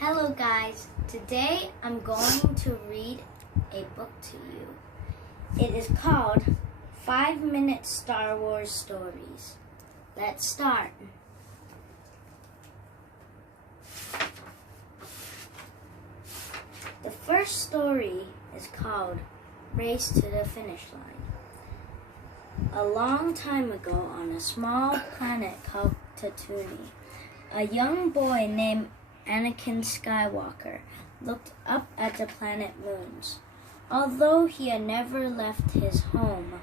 Hello guys, today I'm going to read a book to you. It is called 5-Minute Star Wars Stories. Let's start. The first story is called Race to the Finish Line. A long time ago on a small planet called Tatooine, a young boy named Anakin Skywalker looked up at the planet moons. Although he had never left his home,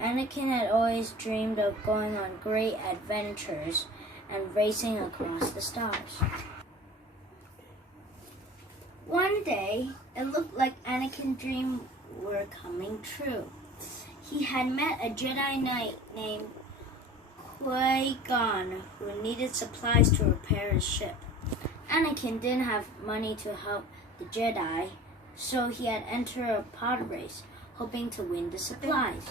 Anakin had always dreamed of going on great adventures and racing across the stars. One day, it looked like Anakin's dreams were coming true. He had met a Jedi Knight named Qui-Gon who needed supplies to repair his ship. Anakin didn't have money to help the Jedi, so he had entered a pod race, hoping to win the supplies.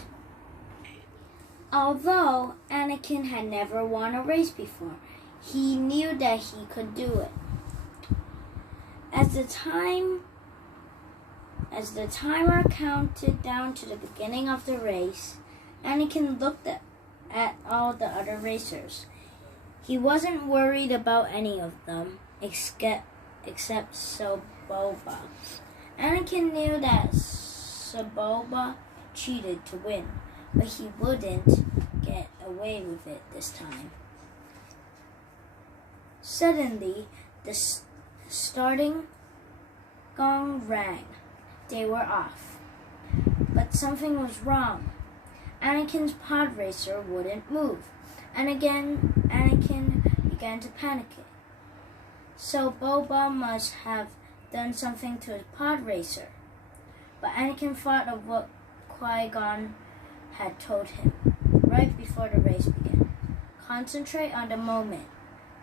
Although Anakin had never won a race before, he knew that he could do it. As the timer counted down to the beginning of the race, Anakin looked at all the other racers. He wasn't worried about any of them, except Sebulba. Anakin knew that Sebulba cheated to win, but he wouldn't get away with it this time. Suddenly, the starting gong rang. They were off. But something was wrong. Anakin's pod racer wouldn't move. And again, Anakin began to panic. Sebulba must have done something to his pod racer. But Anakin thought of what Qui-Gon had told him right before the race began. Concentrate on the moment.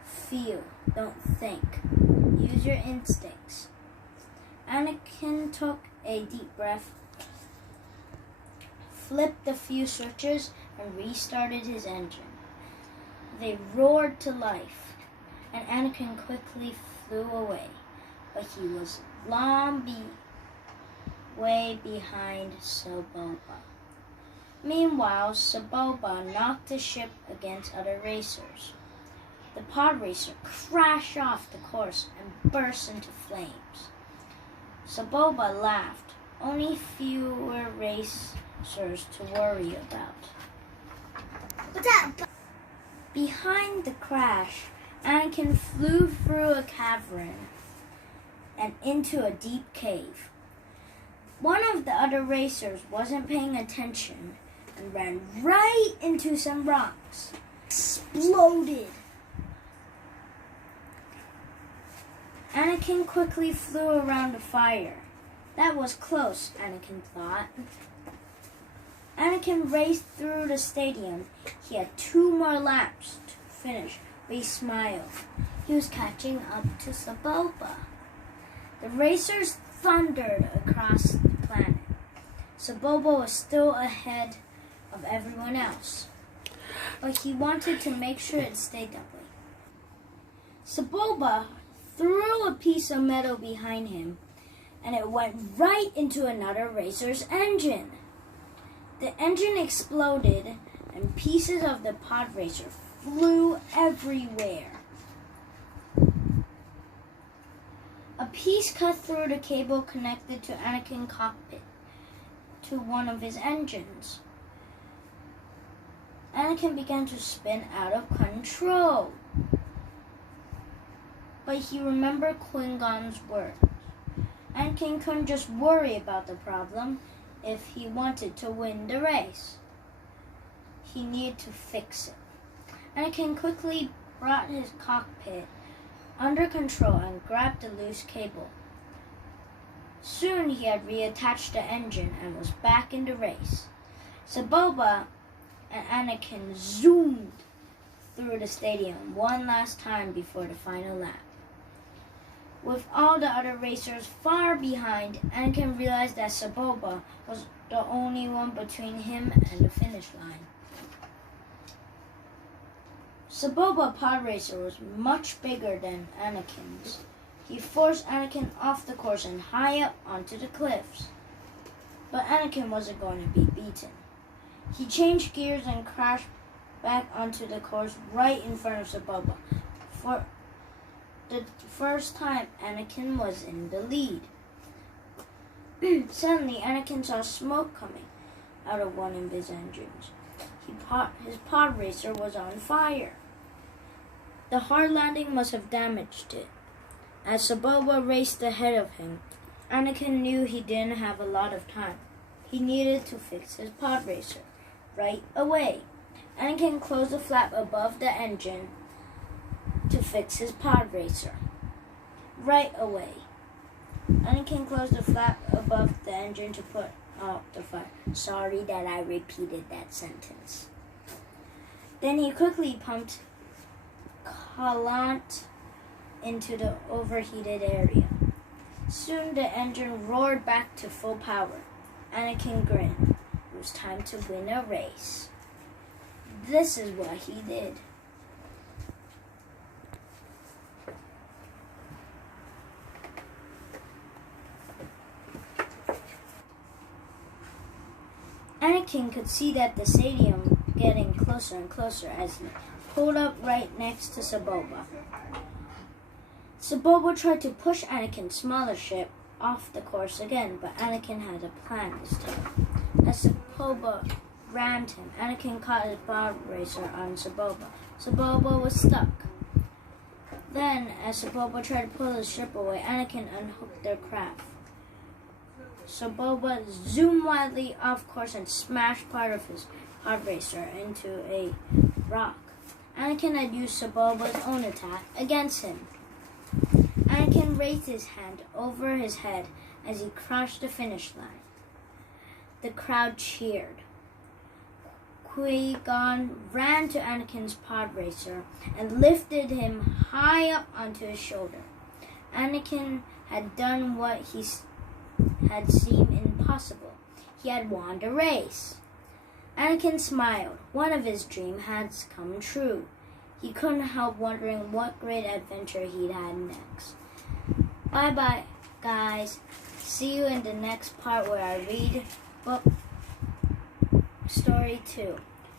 Feel, don't think. Use your instincts. Anakin took a deep breath, flipped a few switches, and restarted his engine. They roared to life, and Anakin quickly flew away, but he was way behind Sebulba. Meanwhile, Sebulba knocked the ship against other racers. The pod racer crashed off the course and burst into flames. Sebulba laughed, only fewer racers to worry about. What's up? Behind the crash, Anakin flew through a cavern and into a deep cave. One of the other racers wasn't paying attention and ran right into some rocks. Exploded. Anakin quickly flew around the fire. That was close, Anakin thought. Anakin raced through the stadium. He had 2 more laps to finish, but he smiled. He was catching up to Sebulba. The racers thundered across the planet. Sebulba was still ahead of everyone else, but he wanted to make sure it stayed that way. Sebulba threw a piece of metal behind him, and it went right into another racer's engine. The engine exploded, and pieces of the pod racer flew everywhere. A piece cut through the cable connected to Anakin's cockpit to one of his engines. Anakin began to spin out of control. But he remembered Qui-Gon's words. Anakin couldn't just worry about the problem if he wanted to win the race. He needed to fix it. Anakin quickly brought his cockpit under control and grabbed the loose cable. Soon he had reattached the engine and was back in the race. Sebulba and Anakin zoomed through the stadium one last time before the final lap. With all the other racers far behind, Anakin realized that Sebulba was the only one between him and the finish line. Sebulba pod racer was much bigger than Anakin's, He forced Anakin off the course and high up onto the cliffs. But Anakin wasn't going to be beaten. He changed gears and crashed back onto the course right in front of Sebulba. For the first time, Anakin was in the lead. Suddenly, Anakin saw smoke coming out of one of his engines. His pod racer was on fire. The hard landing must have damaged it. As Sebulba raced ahead of him, Anakin knew he didn't have a lot of time. He needed to fix his pod racer right away. Anakin closed the flap above the engine to fix his pod racer right away. Anakin closed the flap above the engine to put out the fire. Sorry that I repeated that sentence. Then he quickly pumped coolant into the overheated area. Soon the engine roared back to full power. Anakin grinned. It was time to win a race. This is what he did. Anakin could see that the stadium getting closer and closer as he pulled up right next to Sebulba. Sebulba tried to push Anakin's smaller ship off the course again, but Anakin had a plan this time. As Sebulba rammed him, Anakin caught his pod racer on Sebulba. Sebulba was stuck. Then, as Sebulba tried to pull his ship away, Anakin unhooked their craft. Sebulba zoomed wildly off course and smashed part of his pod racer into a rock. Anakin had used Sebulba's own attack against him. Anakin raised his hand over his head as he crossed the finish line. The crowd cheered. Qui-Gon ran to Anakin's pod racer and lifted him high up onto his shoulder. Anakin had done what he had seemed impossible. He had won the race. Anakin smiled. One of his dreams had come true. He couldn't help wondering what great adventure he'd had next. Bye-bye, guys. See you in the next part where I read book story 2,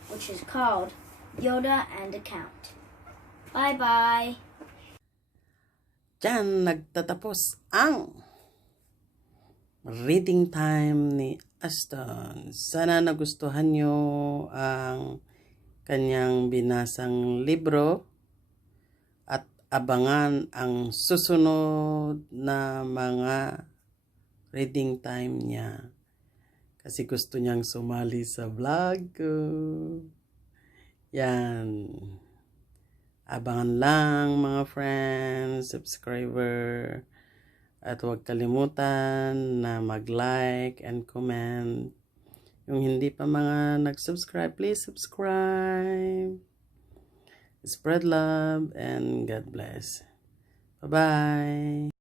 which is called Yoda and the Count. Bye-bye. Diyan nagtatapos ang reading time ni Ashton. Sana nagustuhan nyo ang kanyang binasang libro at abangan ang susunod na mga reading time niya. Kasi gusto niyang sumali sa vlog ko. Yan. Abangan lang mga friends, subscriber. At huwag kalimutan na mag-like and comment. Yung hindi pa mga nag-subscribe, please subscribe. Spread love and God bless. Bye-bye.